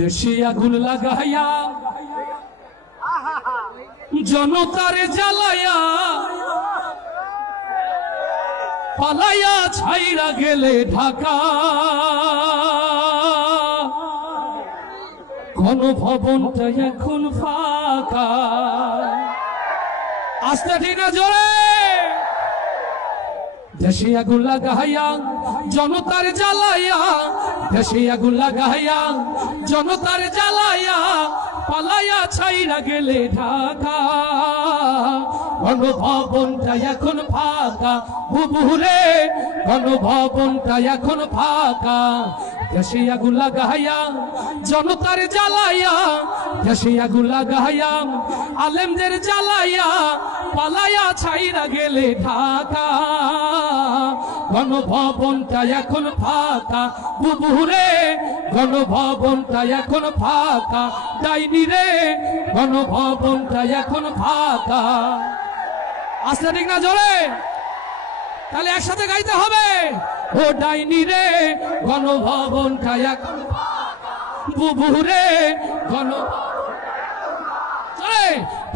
দেশে আগুন লাগাইয়া জনতারে জ্বালাইয়া পালাইয়া ছাইরা গেলে ঢাকা গণভবনটা এখন ফাঁকা। আস্তে ঠিক না জোরে। দেশে আগুন লাগাইয়া জনতার জ্বালাইয়া, দেশে আগুন লাগাইয়া জনতার জ্বালাইয়া পালাইয়া ছাইরা গেলে ঢাকা গণভবনটা এখন ফাঁকা। বুবুরে গণভবনটা এখন ফাঁকা। দেশে আগুন লাগাইয়া জনতার জ্বালাইয়া, দেশে আগুন লাগাইয়া আলেমদের জ্বালাইয়া পালাইয়া ছাইরা গেলে ঢাকা গণভবনটা এখন ফাঁকা। বুবুরে গণভবনটা এখন ফাঁকা। ডাইনি রে গণভবনটা এখন ফাঁকা। আস্তে ঠিক না জোরে, তাহলে একসাথে গাইতে হবে। ও ডাইনি রে গণভবনটা এখন ফাঁকা। বুবুরে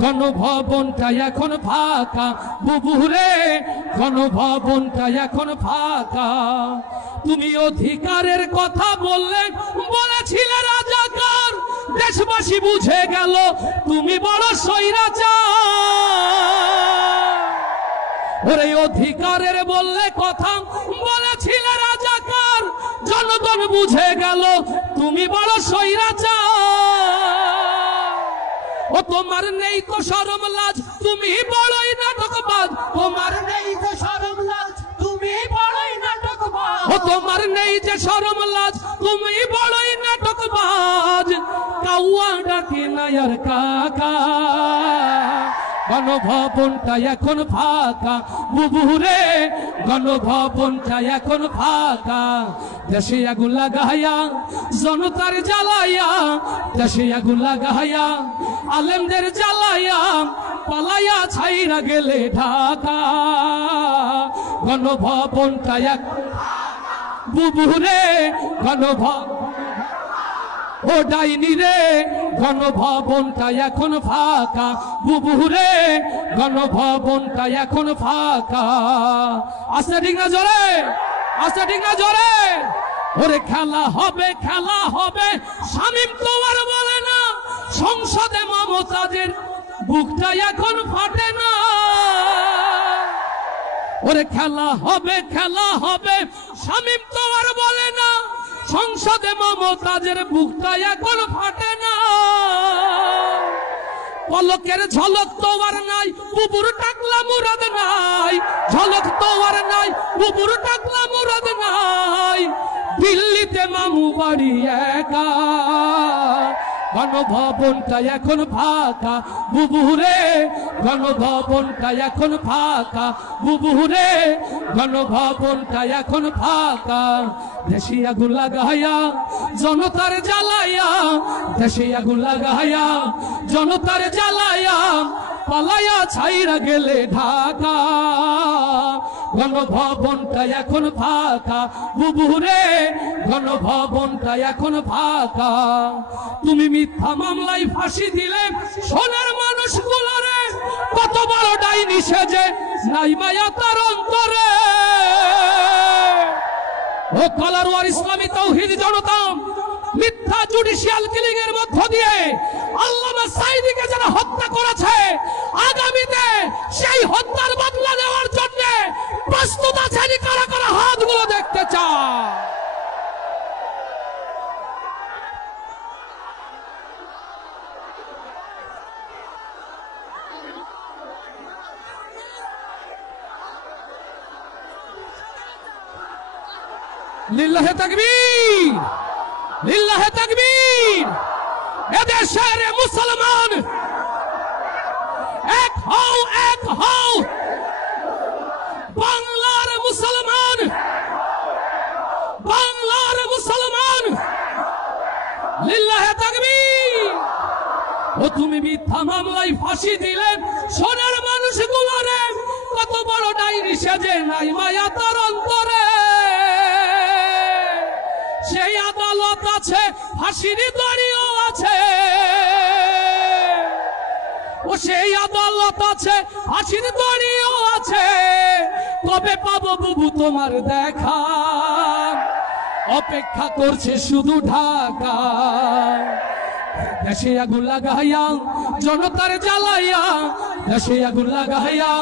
গণভবনটা এখন ফাঁকা। বুবুরে গণভবনটা এখন ফাঁকা। তুমি অধিকারের কথা বলেছিলে রাজাকার, দেশবাসী বুঝে গেল তুমি বড় স্বৈরাচার। ওরে অধিকারের কথা বলেছিলে রাজাকার, জনগণ বুঝে গেল তুমি বড় স্বৈরাচার। ও তোমার নেই তো শরম লাজ, তুমি বড়ই নাটকবাজ। তোমার নেই তো শরম লাজ, তুমি বড়ই নাটকবাজ। ও তোমার নেই যে শরম লাজ, তুমি বড়ই নাটকবাজ। কাউয়া ডাকে না আর কাকা গণভবনটা এখন ফাঁকা। বুবুরে গণভবনটা এখন ফাঁকা। দেশে আগুন লাগাইয়া জনতার জ্বালাইয়া, দেশে আগুন লাগাইয়া আলেমদের জ্বালাইয়া পালাইয়া ছাইরা গেলে ঢাকা গণভবনটা এখন বুবুরে গণভবন। ও ডাইনি রে গণভবনটা এখন ফাঁকা। বুবুরে গণভবনটা এখন ফাঁকা। আস্তে ঠিক না জোরে, আস্তে ঠিক না জোরে। ওরে খেলা হবে, খেলা হবে শামীম তো আর বলে না। সংসদে মমতাজের বুকটা এখন ফাটে না। ওরে খেলা হবে, খেলা হবে শামীম তো আর বলে না। সংসদে মমতাজের বুকটা এখন ফাটে না। পলকের ঝলক তো আর নাই, বুবুর টাকলা মুরাদ নাই। ঝলক তো আর নাই, বুবুর টাকলা মুরাদ নাই। দিল্লিতে মামু বাড়ি একা গণভবনটা এখন ফাঁকা। বুবুরে গণভবনটা এখন ফাঁকা। বুবুরে গণভবনটা এখন ফাঁকা। দেশে আগুন লাগাইয়া জনতার জ্বালাইয়া, দেশে আগুন লাগাইয়া জনতার জ্বালাইয়া পালাইয়া ছাইরা গেলে ঢাকা গণভবনটা এখন ফাঁকা। বুবুরে গণভবনটা এখন ফাঁকা। তুমি মিথ্যা মামলায় ফাঁসি দিলে সোনার মানুষগুলোরে, কত বড় ডাইনি সেজে নাই মায়া তার অন্তরে। ও কলারওয়ার ইসলামী তাওহীদ জনতা মিথ্যা জুডিশিয়াল কিলিং এর মধ্য দিয়ে আল্লামা সাঈদীকে যারা হত্যা করেছে, আগামীতে সেই হত্যার বদলা নেওয়ার জন্য প্রস্তুত আছেন কারা কারা? হাতগুলো দেখতে চায়। লিল্লাহে তাকবীর, লিল্লাহে তাকবীর। এদেশের মুসলমান এক হও, এক হও। বাংলার মুসলমান, বাংলার মুসলমান। লিল্লাহে তাকবীর। ও তুমি মিথ্যা মামলায় ফাঁসি দিলে সোনার মানুষগুলোরে, কত বড় ডাইনি সেজে নাই মায়া তার অন্তরে। সেই আদালত আছে ফাঁসির দড়ি আছে, ও সেই আদালত আছে, ফাঁসির দড়িও আছে, কবে পাবো বুবু তোমার দেখা, অপেক্ষা করছে শুধু ঢাকা। দেশে আগুন লাগাইয়া জনতার জ্বালাইয়া, দেশে আগুন লাগাইয়া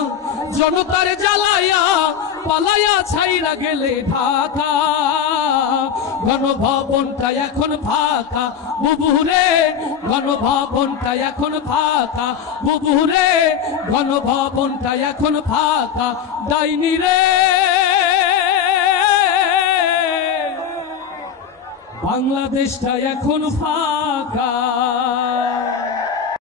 জনতার জ্বালাইয়া, পালাইয়া ছাইরা গেলে ঢাকা। গণভবনটা এখন ফাঁকা বুবুরে, গণভবনটা এখন ফাঁকা বুবুরে, গণভবনটা এখন ফাঁকা। ডাইনি রে বাংলাদেশটা এখন ফাঁকা।